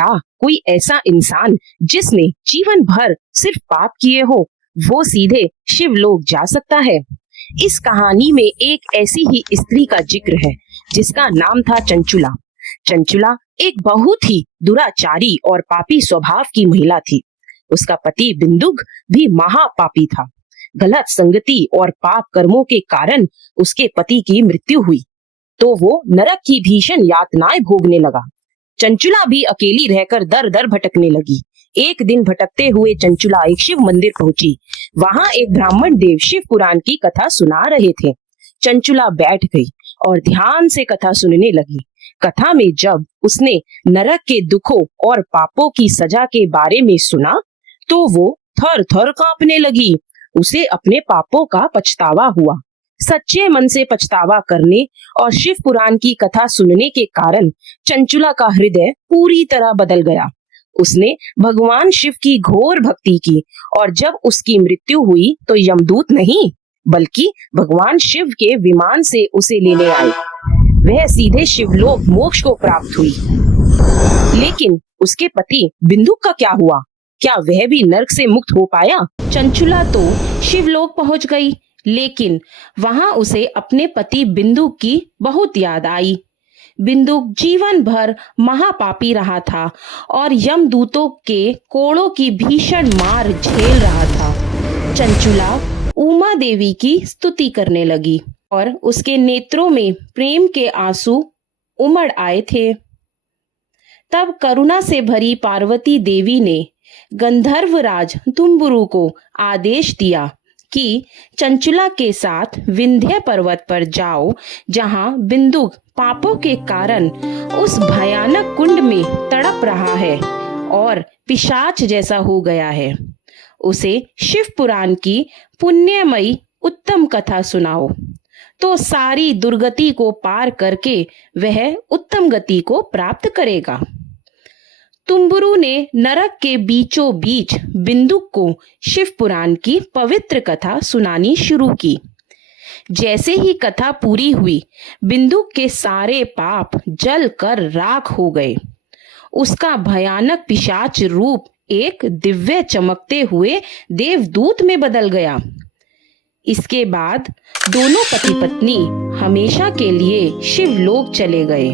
क्या कोई ऐसा इंसान जिसने जीवन भर सिर्फ पाप किए हो, वो सीधे शिवलोक जा सकता है? इस कहानी में एक ऐसी ही स्त्री का जिक्र है जिसका नाम था चंचुला। चंचुला एक बहुत ही दुराचारी और पापी स्वभाव की महिला थी। उसका पति बिंदुक भी महापापी था। गलत संगति और पाप कर्मों के कारण उसके पति की मृत्यु हुई तो वो नरक की भीषण यातनाएं भोगने लगा। चंचुला भी अकेली रहकर दर दर भटकने लगी। एक दिन भटकते हुए चंचुला एक शिव मंदिर पहुंची। वहां एक ब्राह्मण देव शिव पुराण की कथा सुना रहे थे। चंचुला बैठ गई और ध्यान से कथा सुनने लगी। कथा में जब उसने नरक के दुखों और पापों की सजा के बारे में सुना तो वो थर थर कांपने लगी। उसे अपने पापों का पछतावा हुआ। सच्चे मन से पछतावा करने और शिव पुराण की कथा सुनने के कारण चंचुला का हृदय पूरी तरह बदल गया। उसने भगवान शिव की घोर भक्ति की और जब उसकी मृत्यु हुई तो यमदूत नहीं बल्कि भगवान शिव के विमान से उसे लेने आए। वह सीधे शिवलोक मोक्ष को प्राप्त हुई। लेकिन उसके पति बिंदुक का क्या हुआ? क्या वह भी नरक से मुक्त हो पाया? चंचुला तो शिवलोक पहुंच गई, लेकिन वहां उसे अपने पति बिंदुक की बहुत याद आई। बिंदुक जीवन भर महापापी रहा था और यमदूतों के कोड़ों की भीषण मार झेल रहा था। चंचुला उमा देवी की स्तुति करने लगी और उसके नेत्रों में प्रेम के आंसू उमड़ आए थे। तब करुणा से भरी पार्वती देवी ने गंधर्वराज तुम्बुरु को आदेश दिया कि चंचुला के साथ विंध्य पर्वत पर जाओ, जहां बिंदुक पापों के कारण उस भयानक कुंड में तड़प रहा है और पिशाच जैसा हो गया है। उसे शिव पुराण की पुण्यमयी उत्तम कथा सुनाओ तो सारी दुर्गति को पार करके वह उत्तम गति को प्राप्त करेगा। तुम्बुरु ने नरक के बीचों बीच बिंदुक को शिव पुराण की पवित्र कथा सुनानी शुरू की। जैसे ही कथा पूरी हुई, बिंदुक के सारे पाप जल कर राख हो गए। उसका भयानक पिशाच रूप एक दिव्य चमकते हुए देवदूत में बदल गया। इसके बाद दोनों पति पत्नी हमेशा के लिए शिवलोक चले गए।